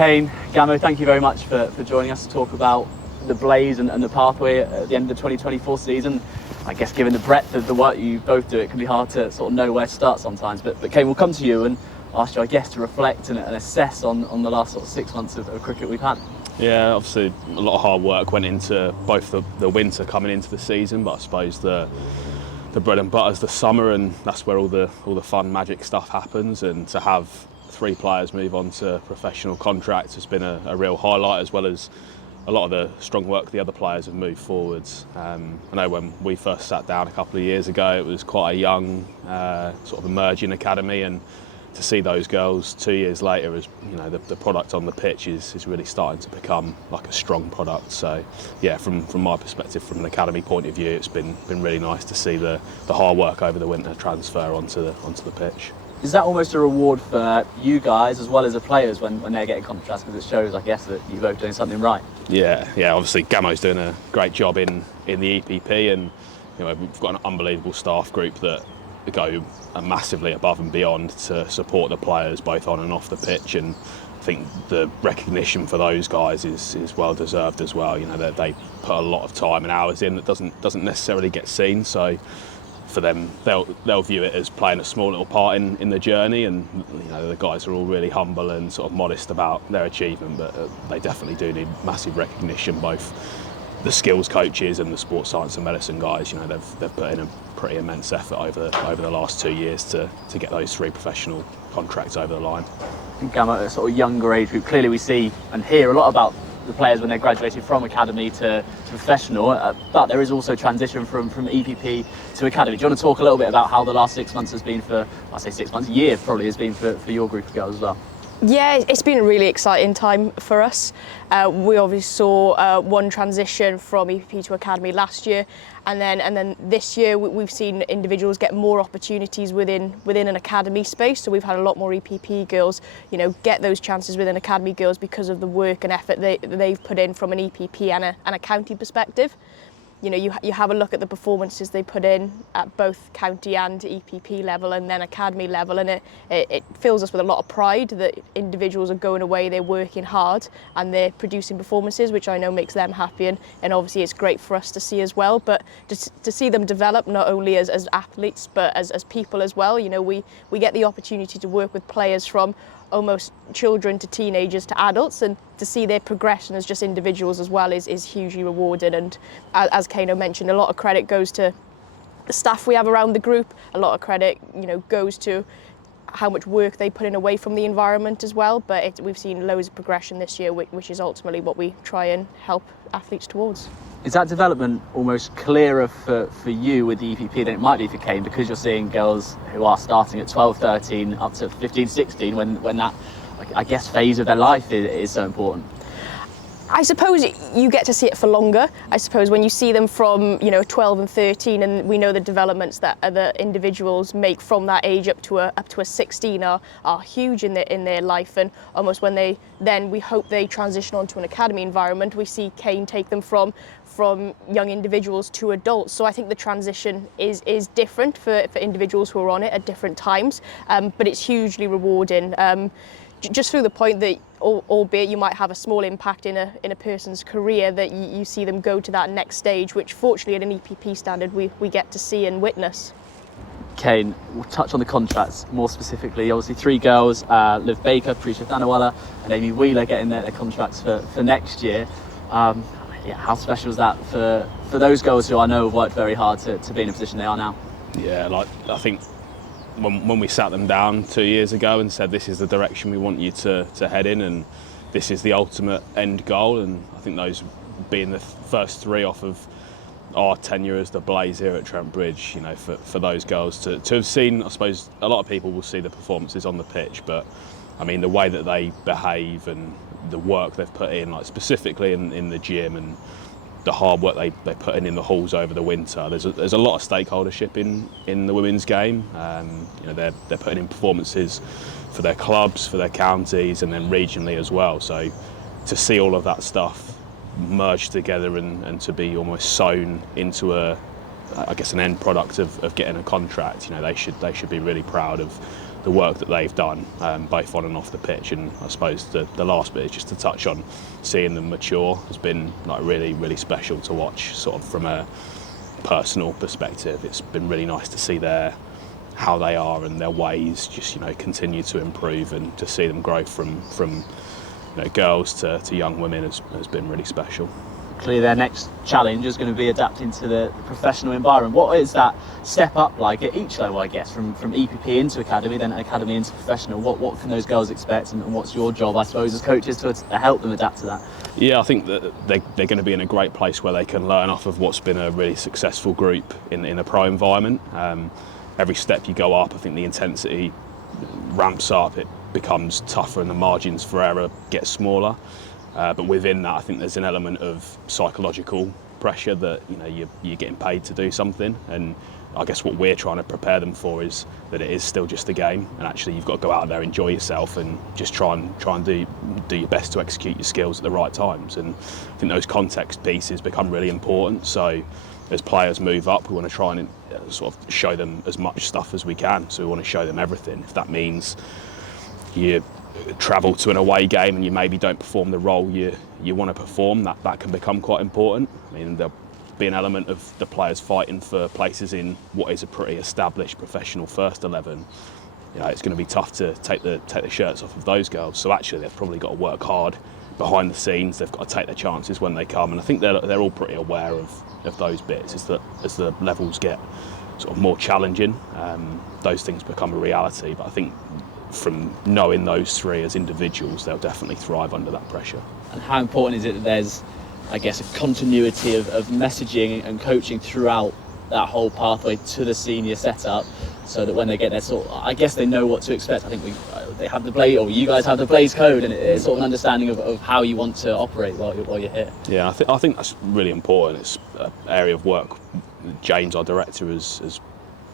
Cain, Gammo, thank you very much for joining us to talk about the Blaze and the pathway at the end of the 2024 season. I guess given the breadth of the work you both do, it can be hard to sort of know where to start sometimes. But Cain, we'll come to you and ask you, I guess, to reflect and assess on the last sort of 6 months of cricket we've had. Yeah, obviously a lot of hard work went into both the winter coming into the season, but I suppose the bread and butter is the summer, and that's where all the fun magic stuff happens. And to have 3 players move on to professional contracts has been a real highlight, as well as a lot of the strong work the other players have moved forwards. I know when we first sat down a couple of years ago, it was quite a young sort of emerging academy, and to see those girls 2 years later, as you know, the product on the pitch is really starting to become like a strong product. So yeah, from my perspective, from an academy point of view, it's been really nice to see the hard work over the winter transfer onto the pitch. Is that almost a reward for you guys as well as the players when they're getting contracts, because it shows, I guess, that you're both doing something right? Yeah. Obviously, Gammo's doing a great job in the EPP, and you know, we've got an unbelievable staff group that go massively above and beyond to support the players both on and off the pitch. And I think the recognition for those guys is well deserved as well. You know, they put a lot of time and hours in that doesn't necessarily get seen. So for them, they'll view it as playing a small little part in the journey, and you know, the guys are all really humble and sort of modest about their achievement, but they definitely do need massive recognition. Both the skills coaches and the sports science and medicine guys, you know, they've put in a pretty immense effort over the last 2 years to get those 3 professional contracts over the line. I think I'm at a sort of younger age group. Clearly we see and hear a lot about the players when they're graduating from academy to professional, but there is also transition from EPP to academy. Do you want to talk a little bit about how the last 6 months has been for, I say 6 months, a year probably has been for your group of girls as well? Yeah, it's been a really exciting time for us. We obviously saw one transition from EPP to academy last year, and then this year we've seen individuals get more opportunities within an academy space. So we've had a lot more EPP girls, you know, get those chances within academy girls because of the work and effort they've put in from an EPP and a county perspective. You know, you have a look at the performances they put in at both county and EPP level and then academy level, and it fills us with a lot of pride that individuals are going away, they're working hard and they're producing performances, which I know makes them happy, and obviously it's great for us to see as well. But to see them develop not only as athletes but as people as well. You know, we get the opportunity to work with players from almost children to teenagers to adults, and to see their progression as just individuals as well is hugely rewarding. And as Cain mentioned, a lot of credit goes to the staff we have around the group. A lot of credit, you know, goes to how much work they put in away from the environment as well. But we've seen loads of progression this year, which is ultimately what we try and help athletes towards. Is that development almost clearer for you with the EPP than it might be for Cain, because you're seeing girls who are starting at 12, 13 up to 15, 16 when that, I guess, phase of their life is so important? I suppose you get to see it for longer. I suppose when you see them from 12 and 13, and we know the developments that other individuals make from that age up to a 16 are huge in their life, and almost when we hope they transition onto an academy environment, we see Cain take them from young individuals to adults. So I think the transition is different for individuals who are on it at different times, but it's hugely rewarding. Just through the point that, albeit you might have a small impact in a person's career, that you see them go to that next stage, which fortunately at an EPP standard we get to see and witness. Cain, we'll touch on the contracts more specifically. Obviously 3 girls, Liv Baker, Prisha, Thanawala and Amy Wheeler getting their contracts for next year. How special is that for those girls who I know have worked very hard to be in a position they are now? Yeah, I think when we sat them down 2 years ago and said this is the direction we want you to head in, and this is the ultimate end goal, and I think those being the first 3 off of our tenure as the Blaze here at Trent Bridge, you know, for those girls to have seen, I suppose a lot of people will see the performances on the pitch, but I mean the way that they behave and the work they've put in, like specifically in the gym, and the hard work they put in the halls over the winter. There's a lot of stakeholdership in the women's game. You know, they're putting in performances for their clubs, for their counties, and then regionally as well. So to see all of that stuff merged together and to be almost sewn into an end product of getting a contract, you know, they should be really proud of the work that they've done, both on and off the pitch. And I suppose the last bit is just to touch on seeing them mature has been like really, really special to watch, sort of from a personal perspective. It's been really nice to see how they are and their ways just continue to improve, and to see them grow from girls to young women has been really special. Clearly their next challenge is going to be adapting to the professional environment. What is that step up like at each level, I guess, from EPP into academy, then academy into professional? What can those girls expect, and what's your job, I suppose, as coaches to help them adapt to that? Yeah, I think that they're going to be in a great place where they can learn off of what's been a really successful group in a pro environment. Every step you go up, I think the intensity ramps up, it becomes tougher and the margins for error get smaller. But within that, I think there's an element of psychological pressure that you're getting paid to do something, and I guess what we're trying to prepare them for is that it is still just a game, and actually you've got to go out there, enjoy yourself, and just try and do your best to execute your skills at the right times. And I think those context pieces become really important. So as players move up, we want to try and sort of show them as much stuff as we can. So we want to show them everything. If that means you travel to an away game and you maybe don't perform the role you want to perform, that can become quite important. I mean, there'll be an element of the players fighting for places in what is a pretty established professional first 11. It's going to be tough to take the shirts off of those girls. So actually they've probably got to work hard behind the scenes. They've got to take their chances when they come, and I think they're all pretty aware of those bits. Is that as the levels get sort of more challenging, those things become a reality. But I think from knowing those three as individuals, they'll definitely thrive under that pressure. And how important is it that there's, I guess, a continuity of messaging and coaching throughout that whole pathway to the senior setup, so that when they get there, I guess they know what to expect. I think they have the Blaze, or you guys have the Blaze code, and it's sort of an understanding of how you want to operate while you're here. Yeah, I think that's really important. It's an area of work James, our director, has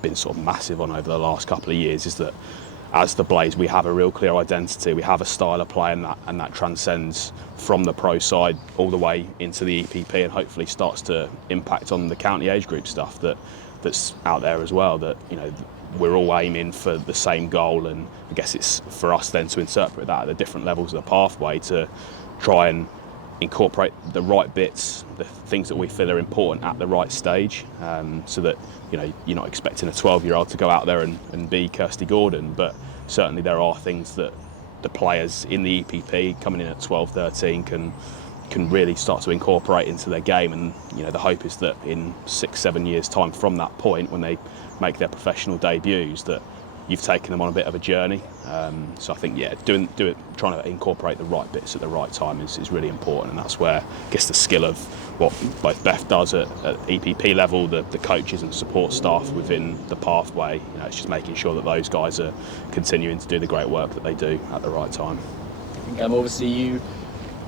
been sort of massive on over the last couple of years, is that as the Blaze, we have a real clear identity, we have a style of play, and that transcends from the pro side all the way into the EPP, and hopefully starts to impact on the county age group stuff that's out there as well. That we're all aiming for the same goal, and I guess it's for us then to interpret that at the different levels of the pathway to try and incorporate the right bits, the things that we feel are important at the right stage, so that you're not expecting a 12-year-old to go out there and be Kirsty Gordon, but certainly there are things that the players in the EPP coming in at 12, 13 can really start to incorporate into their game. And the hope is that in 6-7 years time from that point, when they make their professional debuts, that you've taken them on a bit of a journey. So I think trying to incorporate the right bits at the right time is really important, and that's where I guess the skill of what both Beth does at EPP level, the coaches and support staff within the pathway, it's just making sure that those guys are continuing to do the great work that they do at the right time. Obviously you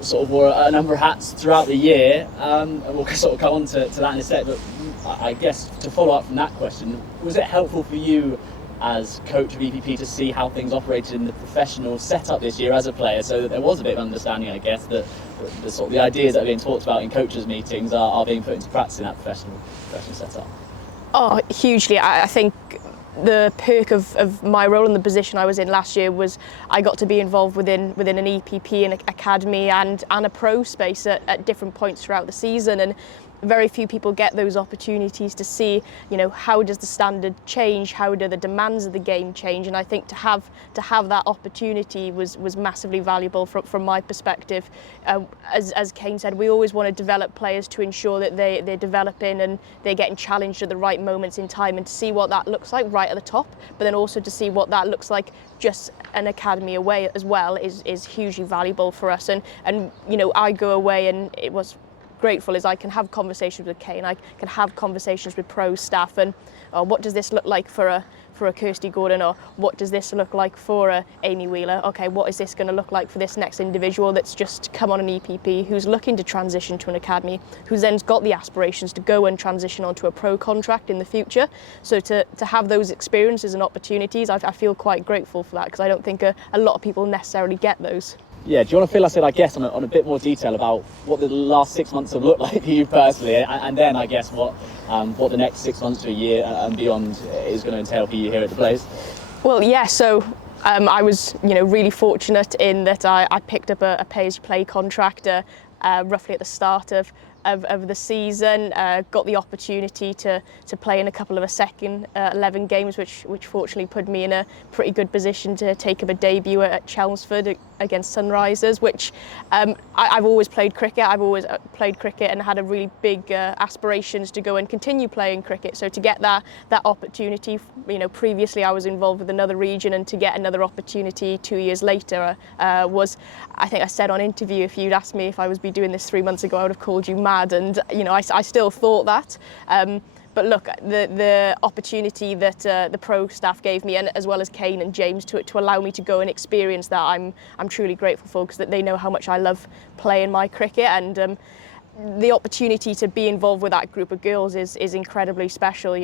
sort of wore a number of hats throughout the year, and we'll sort of come on to that in a sec, but I guess to follow up from that question, was it helpful for you as coach of EPP to see how things operated in the professional setup this year as a player, so that there was a bit of understanding, I guess, that the sort of the ideas that are being talked about in coaches' meetings are being put into practice in that professional setup? Oh, hugely. I think the perk of my role in the position I was in last year was I got to be involved within an EPP, an academy and a pro space at different points throughout the season, and very few people get those opportunities to see, how does the standard change, how do the demands of the game change, and I think to have that opportunity was massively valuable from my perspective. As Cain said, we always want to develop players to ensure that they're developing and they're getting challenged at the right moments in time, and to see what that looks like right at the top, but then also to see what that looks like just an academy away as well is hugely valuable for us. And I go away, and it was grateful is I can have conversations with Cain, I can have conversations with pro staff, and what does this look like for a Kirsty Gordon, or what does this look like for a Amy Wheeler? Okay, what is this going to look like for this next individual that's just come on an EPP, who's looking to transition to an academy, who's then got the aspirations to go and transition onto a pro contract in the future? So to have those experiences and opportunities, I feel quite grateful for that, because I don't think a lot of people necessarily get those. Yeah, do you want to fill us in, I guess, on a bit more detail about what the last 6 months have looked like for you personally, and then I guess what the next 6 months to a year and beyond is going to entail for you here at the Blaze? Well, yeah, so I was, really fortunate in that I picked up a pay-as-you-play contract roughly at the start of the season. Got the opportunity to play in a couple of a second 11 games, which fortunately put me in a pretty good position to take up a debut at Chelmsford against Sunrisers, which I've always played cricket. I've always played cricket and had a really big aspirations to go and continue playing cricket. So to get that opportunity, previously I was involved with another region, and to get another opportunity 2 years later was, I think I said on interview, if you'd asked me if I was be doing this 3 months ago, I would have called you mad, and I still thought that. But look, the opportunity that the pro staff gave me, and as well as Cain and James, to allow me to go and experience that, I'm truly grateful for, because they know how much I love playing my cricket, and the opportunity to be involved with that group of girls is incredibly special.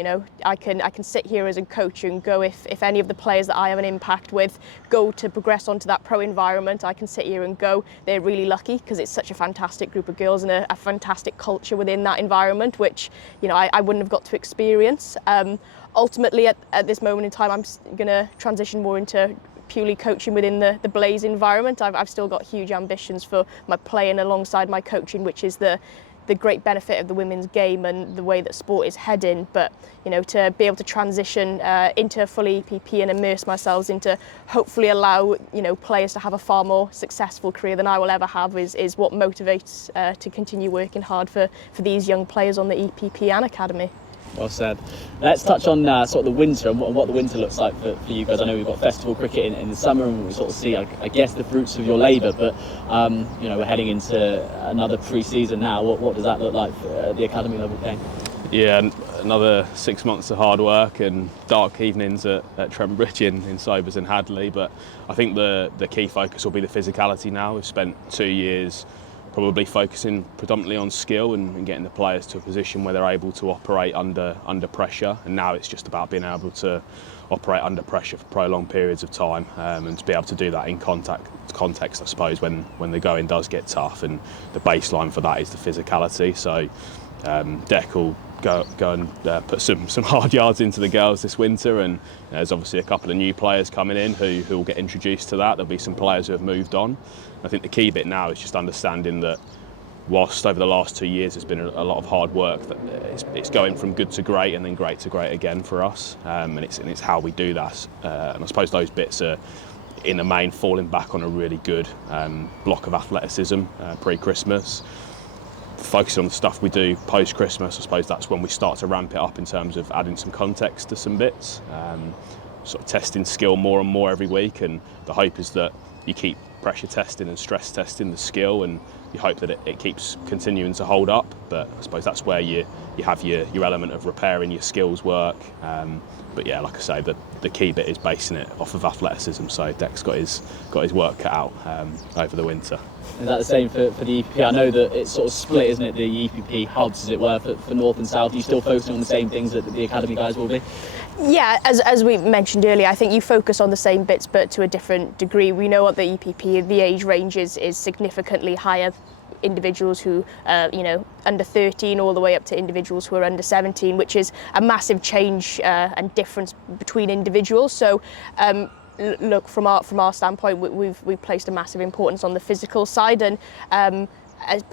I can sit here as a coach and go, if any of the players that I have an impact with go to progress onto that pro environment, I can sit here and go, they're really lucky, because it's such a fantastic group of girls and a fantastic culture within that environment, which I wouldn't have got to experience. Ultimately, at this moment in time, I'm going to transition more into purely coaching within the Blaze environment. I've still got huge ambitions for my playing alongside my coaching, which is the great benefit of the women's game and the way that sport is heading. But to be able to transition into full EPP and immerse myself into, hopefully allow players to have a far more successful career than I will ever have, is what motivates to continue working hard for these young players on the EPP and academy. Well said. Let's touch on sort of the winter and what the winter looks like for you guys. I know we've got festival cricket in the summer, and we sort of see, I guess, the fruits of your labour. But we're heading into another pre-season now. What does that look like for the academy level, Cain? Yeah, another 6 months of hard work and dark evenings at Trent Bridge in Sobers and Hadley. But I think the key focus will be the physicality now. We've spent 2 years probably focusing predominantly on skill and getting the players to a position where they're able to operate under pressure, and now it's just about being able to operate under pressure for prolonged periods of time, and to be able to do that in context, I suppose, when the going does get tough, and the baseline for that is the physicality. So Dec will go and put some hard yards into the girls this winter, and there's obviously a couple of new players coming in who will get introduced to that. There'll be some players who have moved on. I think the key bit now is just understanding that whilst over the last 2 years there's been a lot of hard work, that it's going from good to great and then great to great again for us, and it's how we do that, and I suppose those bits are in the main falling back on a really good block of athleticism pre-Christmas. Focusing on the stuff we do post-Christmas, I suppose that's when we start to ramp it up in terms of adding some context to some bits, sort of testing skill more and more every week, and the hope is that you keep pressure testing and stress testing the skill, and you hope that it keeps continuing to hold up. But I suppose that's where you have your element of repairing your skills work. But yeah, like I say, the key bit is basing it off of athleticism. So Dec's got his work cut out over the winter. Is that the same for the EPP? I know that it's sort of split, isn't it, the EPP hubs, as it were, for North and South. Are you still focusing on the same things that the academy guys will be? Yeah, as we mentioned earlier, I think you focus on the same bits but to a different degree. We know at the EPP the age range is significantly higher. Individuals who under 13 all the way up to individuals who are under 17, which is a massive change and difference between individuals. So look, from our standpoint, we've placed a massive importance on the physical side, and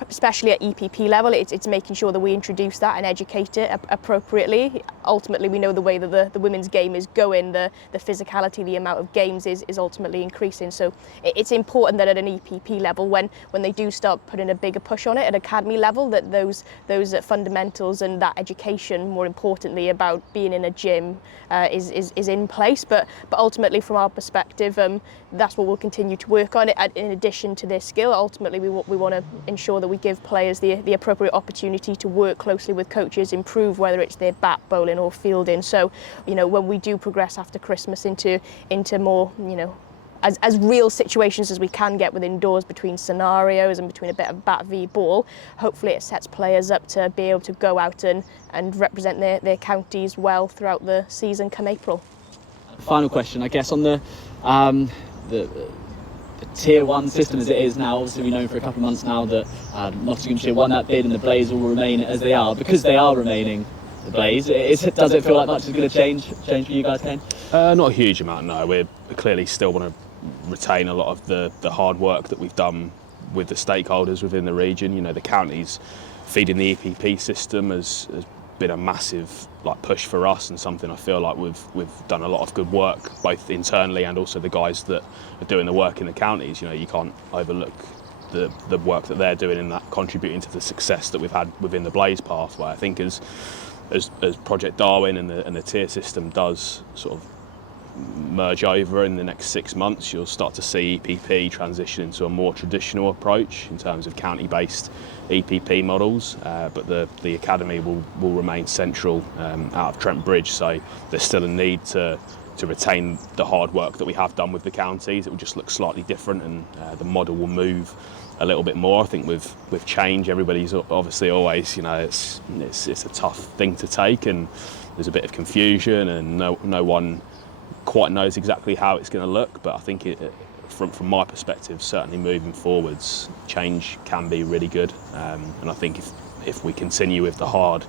especially at EPP level, it's making sure that we introduce that and educate it appropriately. Ultimately, we know the way that the women's game is going, the physicality, the amount of games is ultimately increasing. So it's important that at an EPP level, when they do start putting a bigger push on it at academy level, that those fundamentals and that education, more importantly, about being in a gym is in place. But ultimately, from our perspective, that's what we'll continue to work on. In addition to their skill, ultimately we want to ensure that we give players the appropriate opportunity to work closely with coaches, improve whether it's their bat, bowling or fielding. So when we do progress after Christmas into more as real situations as we can get within doors, between scenarios and between a bit of bat v ball, hopefully it sets players up to be able to go out and represent their counties well throughout the season come April. Final question, I guess, on the Tier 1 system as it is now. Obviously we've known for a couple of months now that Nottinghamshire won that bid and the Blaze will remain as they are. Because they are remaining, the Blaze. Does it feel like much is going to change for you guys, Cain? Not a huge amount, no. We clearly still want to retain a lot of the hard work that we've done with the stakeholders within the region. You know, the counties feeding the EPP system has been a massive push for us, and something I feel like we've done a lot of good work both internally and also the guys that are doing the work in the counties. You know, you can't overlook the work that they're doing in that, contributing to the success that we've had within the Blaze pathway. I think as Project Darwin and the tier system does sort of merge over in the next 6 months, you'll start to see EPP transition into a more traditional approach in terms of county-based EPP models, but the academy will remain central out of Trent Bridge, so there's still a need to retain the hard work that we have done with the counties. It will just look slightly different, and the model will move a little bit more. I think with change, everybody's obviously always, you know, it's a tough thing to take, and there's a bit of confusion, and no one quite knows exactly how it's going to look. But I think from my perspective, certainly moving forwards, change can be really good, and I think if we continue with the hard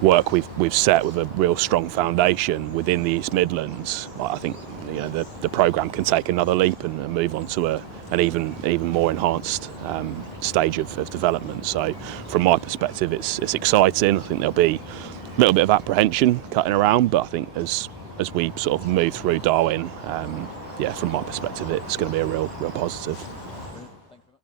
work we've set with a real strong foundation within the East Midlands, I think, you know, the programme can take another leap and move on to an even more enhanced stage of development. So from my perspective, it's exciting. I think there'll be a little bit of apprehension cutting around, but I think as we sort of move through Darwin, from my perspective, it's going to be a real positive.